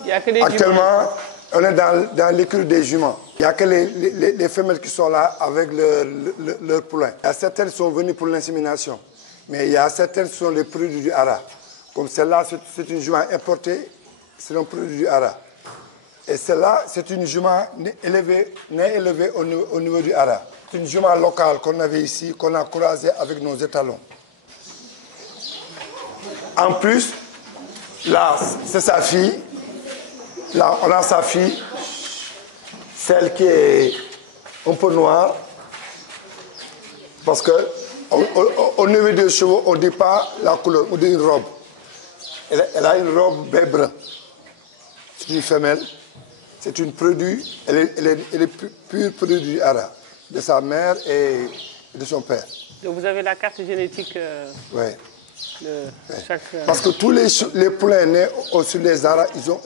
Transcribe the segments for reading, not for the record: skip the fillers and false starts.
Il n'y a que des Actuellement, on est dans l'écurie des juments. Il n'y a que les femelles qui sont là avec leur poulain. Il y a certaines qui sont venues pour l'insémination, mais il y a certaines qui sont les produits du hara. Comme celle-là, c'est une jument importée, c'est un produit du hara. Et celle-là, c'est une jument élevée au niveau du hara. C'est une jument locale qu'on avait ici, qu'on a croisée avec nos étalons. En plus, là, c'est sa fille. Là, on a sa fille, celle qui est un peu noire. Parce qu'au niveau des chevaux, on ne dit pas la couleur, on dit une robe. Elle a une robe baie brun. C'est une femelle. C'est une produit, elle est pur produit du hara, de sa mère et de son père. Donc vous avez la carte génétique Oui. de chaque... Parce que tous les poulains nés au-dessus des haras, ils ont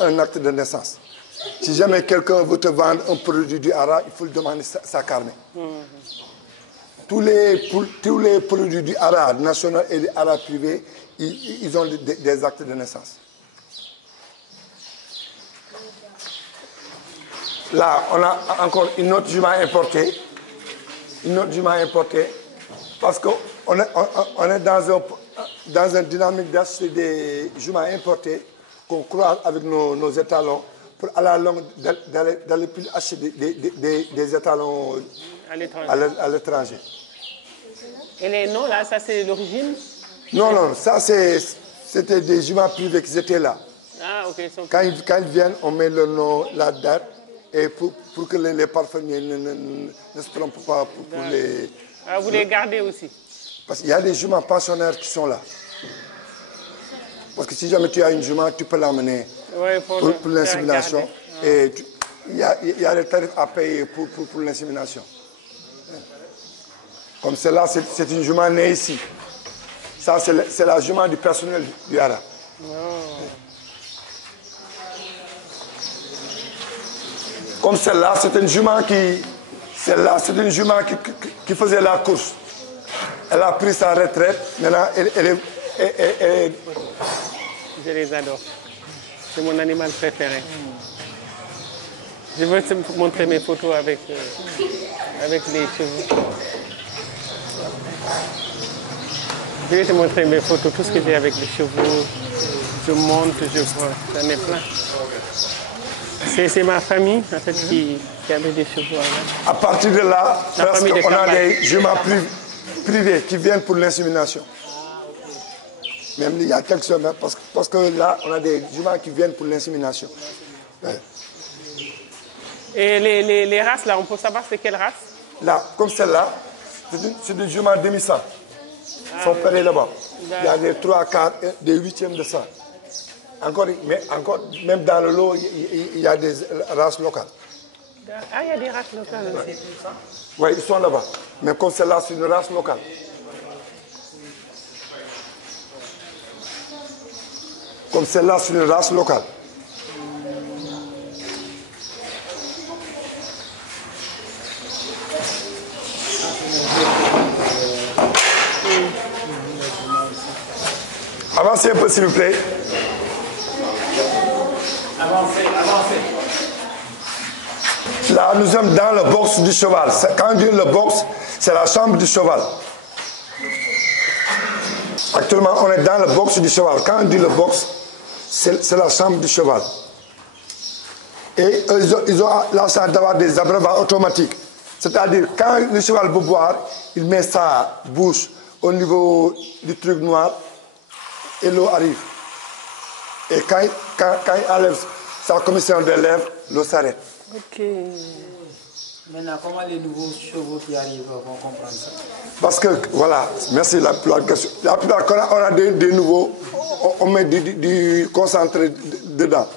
un acte de naissance. Si jamais quelqu'un veut te vendre un produit du hara, il faut lui demander sa carnet. Tous les produits du hara national et du hara privé, ils ont des actes de naissance. Là, on a encore une autre jument importée. Une autre jument importée. Parce qu'on est dans une dynamique d'acheter des juments importés qu'on croise avec nos étalons pour à la longue d'aller plus acheter des étalons à l'étranger. Et les noms, là, ça c'est l'origine? Non, non, ça c'était des juments privés qui étaient là. Ah, ok. Quand ils viennent, on met le nom, la date, et pour que les parfumés ne se trompent pas pour les... Ah, vous les gardez aussi? Parce qu'il y a des juments pensionnaires qui sont là. Parce que si jamais tu as une jument, tu peux l'amener pour l'insémination. Et il y a des tarifs à payer pour l'insémination. Comme celle-là, c'est une jument née ici. Ça, c'est la jument du personnel du hara. Comme celle-là, c'est une jument qui faisait la course. Elle a pris sa retraite. Maintenant, elle est... Je les adore. C'est mon animal préféré. Je veux te montrer mes photos avec les chevaux. Je vais te montrer mes photos, tout ce que j'ai avec les chevaux. Je monte, je vois, j'en ai plein. C'est ma famille, en fait, qui avait des chevaux. À partir de là, on a des juments privés qui viennent pour l'insémination. Même il y a quelques semaines, parce que là, on a des juments qui viennent pour l'insémination. Ouais. Et les races, là, on peut savoir c'est quelle race? Là, comme celle-là, c'est des juments demi-sang. Ils sont pérés là-bas. Il y a des 3 quarts, des 8e de sang. Mais encore, même dans le lot, il y a des races locales. Ah, il y a des races locales aussi. Oui, ils sont là-bas. Mais comme celle-là, c'est une race locale. Comme celle-là, c'est une race locale. Avancez un peu, s'il vous plaît. Avancez. Là, nous sommes dans le box du cheval. Quand on dit le box, c'est la chambre du cheval. Actuellement, on est dans le box du cheval. Quand on dit le box, c'est la chambre du cheval. Et ils ont la chance d'avoir des abreuvats automatiques. C'est-à-dire, quand le cheval veut boire, il met sa bouche au niveau du truc noir et l'eau arrive. Et quand il enlève sa commission de lèvres, l'eau s'arrête. Ok. Maintenant, comment les nouveaux chevaux qui arrivent vont comprendre ça? Parce que, voilà, merci la question. La plupart, quand on a des nouveaux, on met du concentré dedans.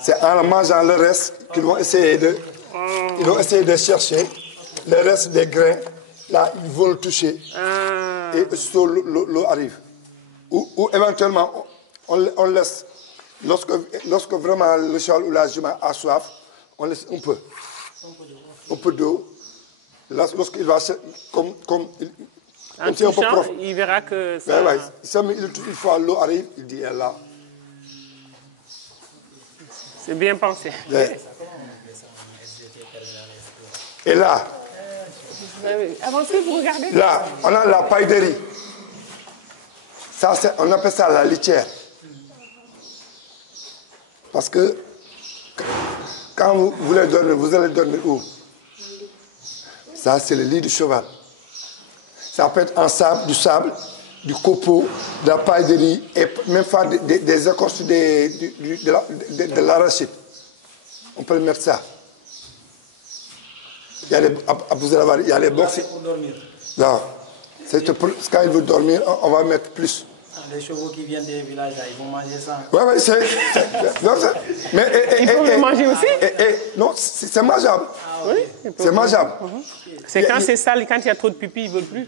C'est en mangeant le reste qu'ils vont essayer de chercher le reste des grains. Là, ils vont le toucher. Et aussitôt l'eau arrive. Ou éventuellement, on laisse, lorsque vraiment le cheval ou la jument a soif, on laisse un peu d'eau. Lorsqu'il va, comme en touchant, il verra que ça... Une fois l'eau arrive, il dit, elle là. C'est bien pensé. Ouais. Et là, Avancez, vous regardez. là, on a la paille de riz. Ça, on appelle ça la litière. Parce que quand vous voulez dormir, vous allez dormir où? Ça, c'est le lit du cheval. Ça peut être en sable, du copeau, de la paille de riz, et même faire des écorces de l'arachide. On peut mettre ça. Il y a les box. Pour dormir. Non. Quand il veut dormir, on va mettre plus. Les chevaux qui viennent des villages, là, ils vont manger ça. Oui, c'est. Mais, Ils peuvent le manger aussi. Non, c'est mangeable. Oui, C'est mangeable. C'est quand c'est sale, quand il y a trop de pipi, ils ne veulent plus.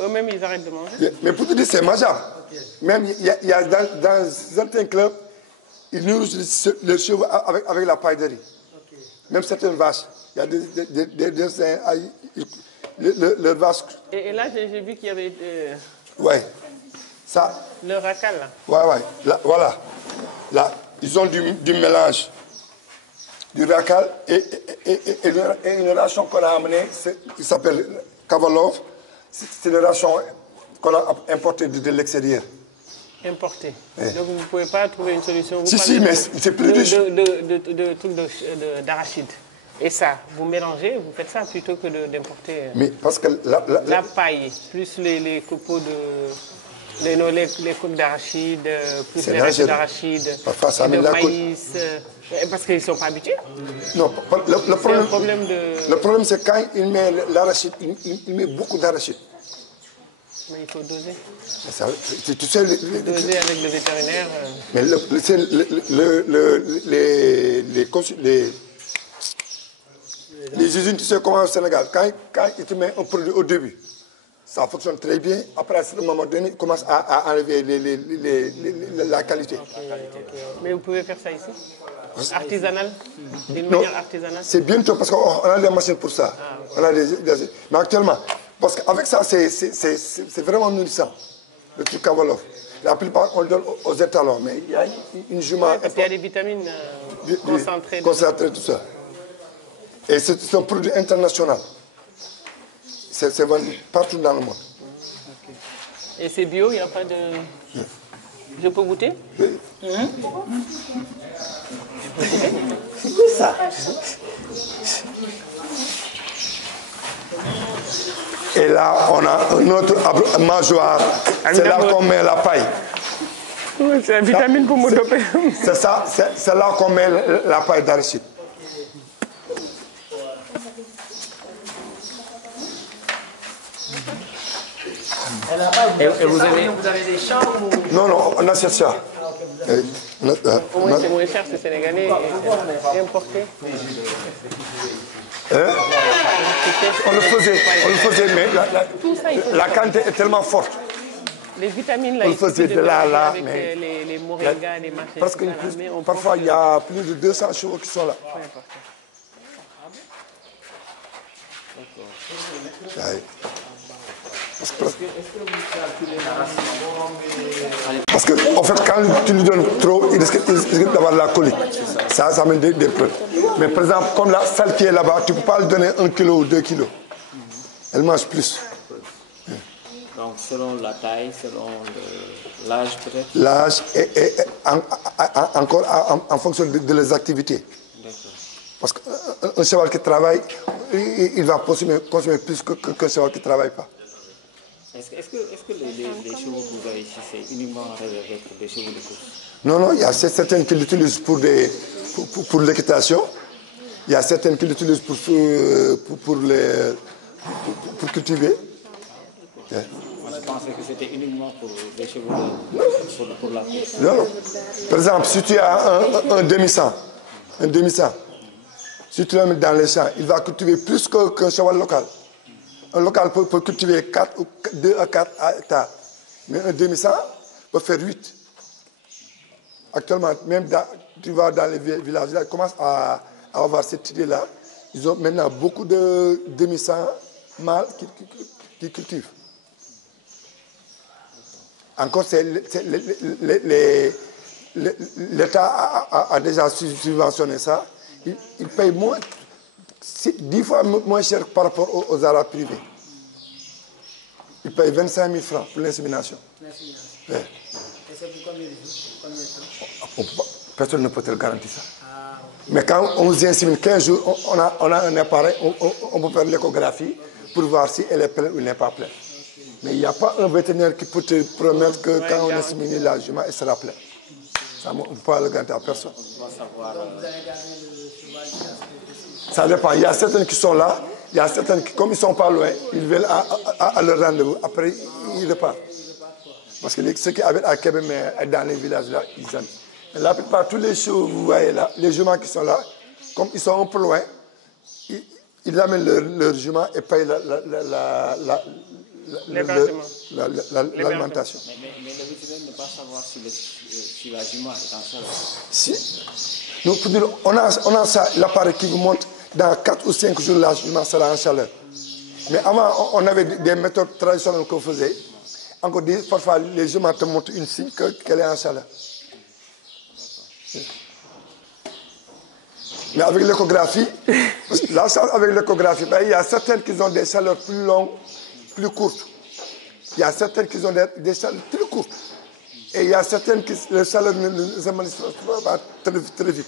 Eux-mêmes, ils arrêtent de manger. Mais pour te dire, c'est mangeable. Même, il y a dans certains clubs, ils nourrissent les chevaux avec la paille de riz. Même certaines vaches. Il y a des vaches. Et là, j'ai vu qu'il y avait Ouais. Ça. le racal, là. Ouais. Là, voilà. Là, ils ont du mélange. Du racal et une ration qu'on a amenée, il s'appelle Kavalov. C'est une ration qu'on a importée de l'extérieur. Importé. Donc vous ne pouvez pas trouver une solution. Vous Si, mais c'est plus riche. de trucs d'arachide. Et ça, vous mélangez, vous faites ça plutôt que d'importer. Mais parce que la paille, plus les copeaux les coques d'arachide, plus les restes d'arachide, de maïs, parce qu'ils ne sont pas habitués. Non, le problème c'est quand il met l'arachide, il met beaucoup d'arachide. Mais il faut doser. Tu sais, doser avec le vétérinaire. Mais les usines, tu sais comment au Sénégal, quand ils te mettent un produit au début, ça fonctionne très bien. Après, à un moment donné, ils commencent à enlever la qualité. Mais vous pouvez faire ça ici? Artisanal? D'une manière artisanale? C'est bientôt parce qu'on a des machines pour ça. On a mais actuellement, parce qu'avec ça, c'est vraiment nourrissant. Le truc Kavalov. La plupart, on le donne aux étalons, mais il y a une jument. Parce qu'il y a des vitamines concentrées. Concentrées, tout ça. Et c'est un produit international. C'est vendu partout dans le monde. Et c'est bio, il n'y a pas de... Je peux goûter? Oui. C'est quoi ça? Et là, on a un autre mangeoire. C'est là qu'on met la paille. Oui, c'est la vitamine pour me doper. C'est ça, c'est là qu'on met la paille d'arachide. Et vous avez des champs ou... Non, on achète ça. Au moins, c'est moins cher, c'est sénégalais et importé. On le faisait, mais la quantité est tellement forte. Les vitamines, là, On le faisait de là, avec mais les moringas, les machins. parce que parfois, il y a plus de 200 chevaux qui sont là. Parce que, en fait, quand tu lui donnes trop, il risque d'avoir de la colique. Ça amène des problèmes. Mais par exemple, comme la salle qui est là-bas, tu ne peux pas lui donner 1 kilo ou 2 kilos. Elle mange plus. Donc, selon la taille, selon l'âge peut-être? L'âge et encore en fonction de les activités. Parce qu'un cheval qui travaille, il va consommer plus qu'un cheval qui ne travaille pas. Est-ce que les chevaux que vous avez ici, c'est uniquement réservé pour des chevaux de course? Non, il y a certains qui l'utilisent pour l'équitation. Il y a certains qui l'utilisent pour cultiver. Moi, je pensais que c'était uniquement pour des chevaux pour la course. Non. Par exemple, si tu as un demi-sang, si tu le mets dans les champs, il va cultiver plus qu'un cheval local. Un local peut cultiver 2 à 4 hectares. Mais un demi-sang peut faire 8. Actuellement, même tu vas dans les villages, là, ils commencent à avoir cette idée-là. Ils ont maintenant beaucoup de demi-sang mâles qui cultivent. Encore, c'est l'État a déjà subventionné ça. Il paye 10 fois moins cher par rapport aux Arabes privés. Il paye 25 000 francs pour l'insémination. Ouais. Et c'est pour combien de jours? Combien de temps? Personne ne peut te le garantir ça. Ah, Mais quand on vous insémine 15 jours, on a un appareil, on peut faire l'échographie pour voir si elle est pleine ou elle n'est pas pleine. Mais il n'y a pas un vétérinaire qui peut te promettre que quand on insémine la jument, elle sera pleine. Ça, on ne peut pas le garantir à personne. Ça dépend. Il y a certaines qui sont là, il y a certaines qui, comme ils ne sont pas loin, ils veulent à leur rendez-vous. Après, ils repartent. Parce que ceux qui habitent à Québec, mais dans les villages là, ils aiment. La plupart, tous les chevaux, vous voyez là, les juments qui sont là, comme ils sont un peu loin, ils amènent leurs juments et payent l'alimentation. Mais le vétérinaire ne peut pas savoir si la jument est en chaleur. Si. Nous, on a ça, l'appareil qui vous montre dans 4 ou 5 jours, la jument sera en chaleur. Mais avant, on avait des méthodes traditionnelles qu'on faisait. Encore parfois, les juments te montrent une signe qu'elle est en chaleur. Mais avec l'échographie, là, avec l'échographie, il y a certaines qui ont des chaleurs plus longues, plus courtes. Il y a certaines qui ont des chaleurs très courtes. Et il y a certaines qui les chaleurs ne se manifestent pas très vite.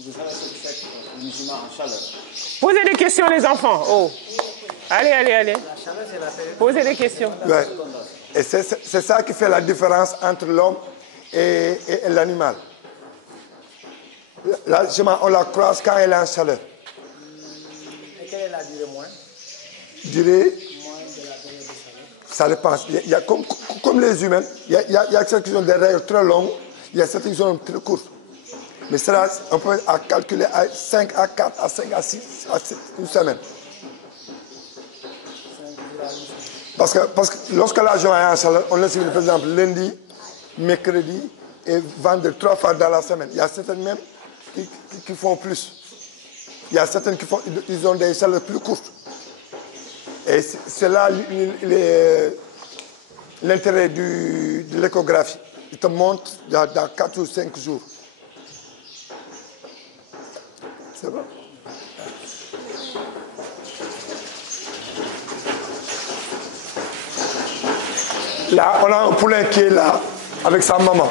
Vous savez ce que c'est une jument en chaleur? Posez des questions, les enfants. Oh. Allez. Posez des questions. Ouais. Et c'est ça qui fait la différence entre l'homme et l'animal. La jument, on la croise quand elle est en chaleur. et quelle est la durée moins? Durée, Moins de la période de chaleur. ça dépend. Il y a comme les humains, il y a certains qui ont des règles très longues, il y a certains qui sont très courtes. Mais cela, on peut calculer à 5 à 4, à 5 à 6, à 7, une semaine. Parce que lorsque la jument est en chaleur, on laisse, par exemple, lundi, mercredi et vendredi, 3 fois dans la semaine. Il y a certaines même qui font plus. Il y a certaines qui ils ont des chaleurs plus courtes. Et c'est là l'intérêt de l'échographie. Il te montre dans 4 ou 5 jours. C'est bon? Là, on a un poulain qui est là, avec sa maman.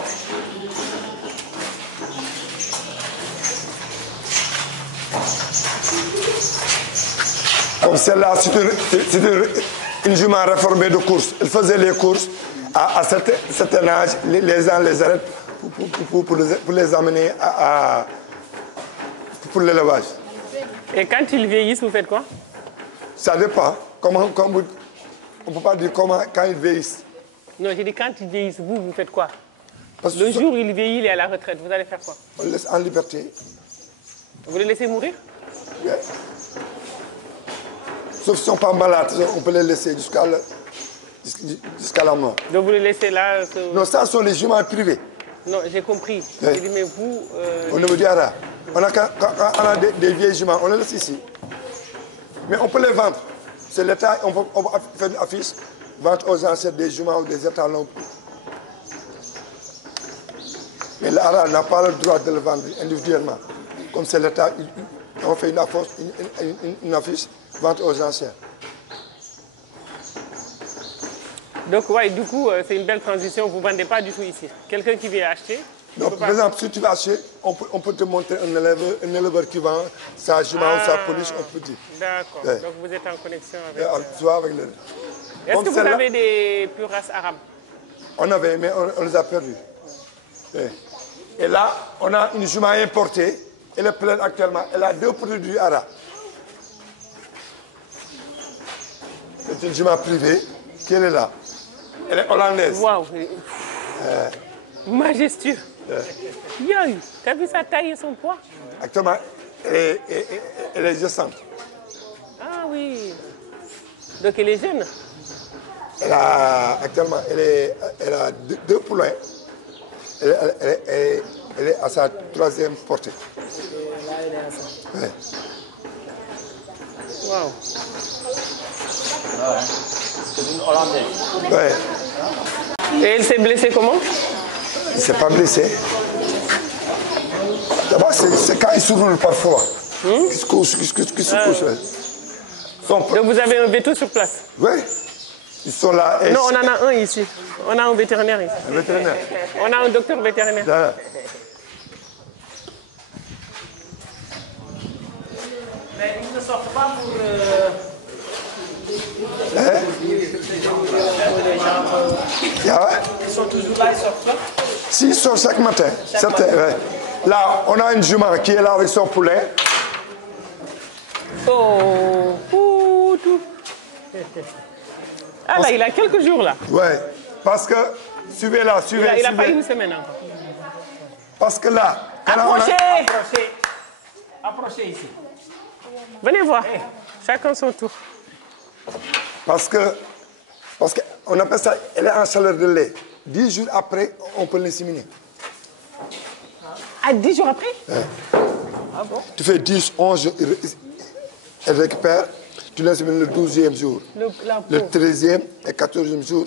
Comme celle-là, c'est une jument réformée de course. Elle faisait les courses. À certain âge, les gens les arrêtent pour les amener pour l'élevage. Et quand ils vieillissent, vous faites quoi? Ça dépend. On ne peut pas dire comment quand ils vieillissent. Non, j'ai dit quand ils vieillissent, vous faites quoi? Parce que Le jour où il vieillit, il est à la retraite, vous allez faire quoi? on le laisse en liberté. Vous le laissez mourir? Yeah. Sauf s'ils ne sont pas malades, on peut les laisser jusqu'à la mort. Donc vous le laissez là Non, ça sont les juments privés. Non, j'ai compris. Ouais. J'ai dit, mais vous... Au niveau du Hara, quand on a des vieilles juments, on les laisse ici. Mais on peut les vendre. C'est l'État, on peut faire une affiche, vendre aux ancêtres des juments ou des étalons. Mais l'Hara n'a pas le droit de le vendre individuellement. Comme c'est l'État, on fait une affiche, vente aux anciens. Donc, ouais, du coup, c'est une belle transition. Vous ne vendez pas du tout ici. Quelqu'un qui vient acheter... Donc, par exemple, si tu vas acheter, on peut te montrer un éleveur qui vend sa jument ou sa pouliche, on peut dire. D'accord. Ouais. Donc, vous êtes en connexion avec... Tu vois, avec le... Est-ce que vous avez des pures races arabes? On avait, mais on les a perdus. Ouais. Et là, on a une jument importée. Elle est pleine actuellement. Elle a 2 produits arabes. C'est une jument privée qui est là. Elle est hollandaise. Waouh! Majestueux. Yo, t'as vu sa taille et son poids? Actuellement, elle est gestante. Ah oui. Donc elle est jeune? Actuellement, elle a 2 poulains. Elle est à sa 3e portée. Là, elle est enceinte. Ouais. Waouh. C'est une hollandaise. Ouais. Et elle s'est blessée comment? Il ne s'est pas blessé. D'abord, c'est quand il se roule parfois. Qu'il se couche. Ouais. Donc vous avez un veto sur place? Oui. Ils sont là. Non, on en a un ici. On a un vétérinaire ici. Un vétérinaire. On a un docteur vétérinaire. Là. Mais ils ne sortent pas pour... Ils sont toujours là, ils sortent pas? Si, ils sortent chaque matin. Ouais. Là, on a une jument qui est là avec son poulet. Oh, tout. Ah là, il a quelques jours là. Ouais, parce que, suivez là, Il a pas une semaine encore. Parce que là... Approchez ici. Venez voir, chacun son tour. Parce qu'on appelle ça, elle est en chaleur de lait. 10 jours après, on peut l'inséminer. Ah, 10 jours après? Ah bon? Tu fais 10, 11 jours, elle récupère, tu l'insémines le 12e jour. Le 13e et 14e jour,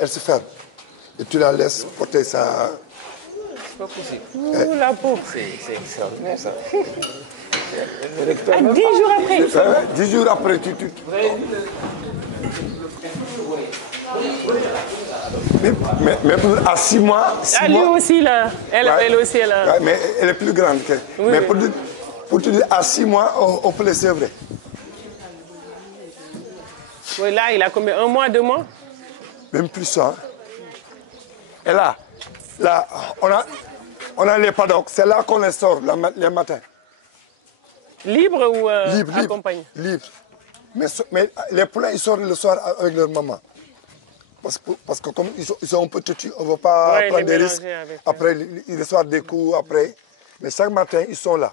elle se ferme. Et tu la laisses porter sa... C'est pas possible. Ouh, la pauvre. C'est extraordinaire ça. Ah, 10 jours après? 10 jours après, mais à 6 mois... Ah, lui aussi, là. Elle aussi, elle a... Ouais, mais elle est plus grande. Oui, mais oui. pour te dire, à 6 mois, on peut les sevrer. Oui, là, il a combien? 1 mois, 2 mois? Même plus ça. Et là, on a les paddocks. C'est là qu'on les sort les matins. Libre ou Libre. accompagné? Libre. Mais les poulets, ils sortent le soir avec leur maman. Parce que comme ils sont un peu têtus, on ne veut pas prendre des risques. Après, ils reçoivent des coups après. Mais chaque matin, ils sont là.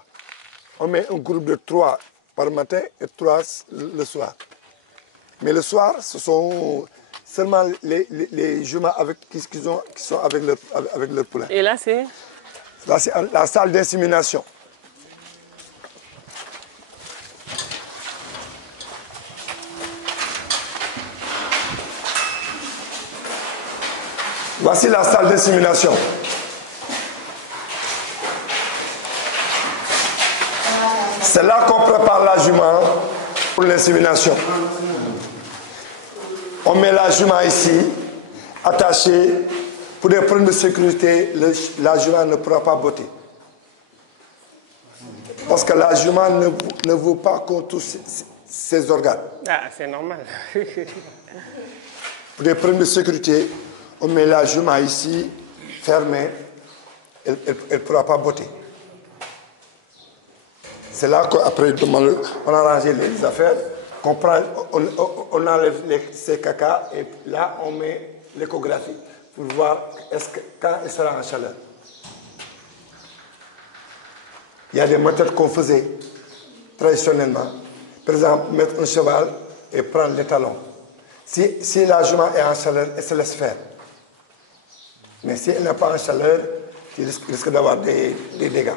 On met un groupe de 3 par matin et 3 le soir. Mais le soir, ce sont seulement les juments qui sont avec leur poulain. Et là, c'est? Là, c'est la salle d'insémination. Voici la salle d'insémination. C'est là qu'on prépare la jument pour l'insémination. On met la jument ici, attachée. Pour des problèmes de sécurité, la jument ne pourra pas botter. Parce que la jument ne veut pas qu'on touche ses organes. Ah, c'est normal. Pour des problèmes de sécurité, on met la jument ici, fermée. Elle ne pourra pas botter. C'est là qu'après, on a rangé les affaires, on enlève ces cacas et là, on met l'échographie pour voir quand elle sera en chaleur. Il y a des méthodes qu'on faisait traditionnellement. Par exemple, mettre un cheval et prendre les talons. Si la jument est en chaleur, elle se laisse faire. Mais si elle n'est pas en chaleur, tu risques d'avoir des dégâts.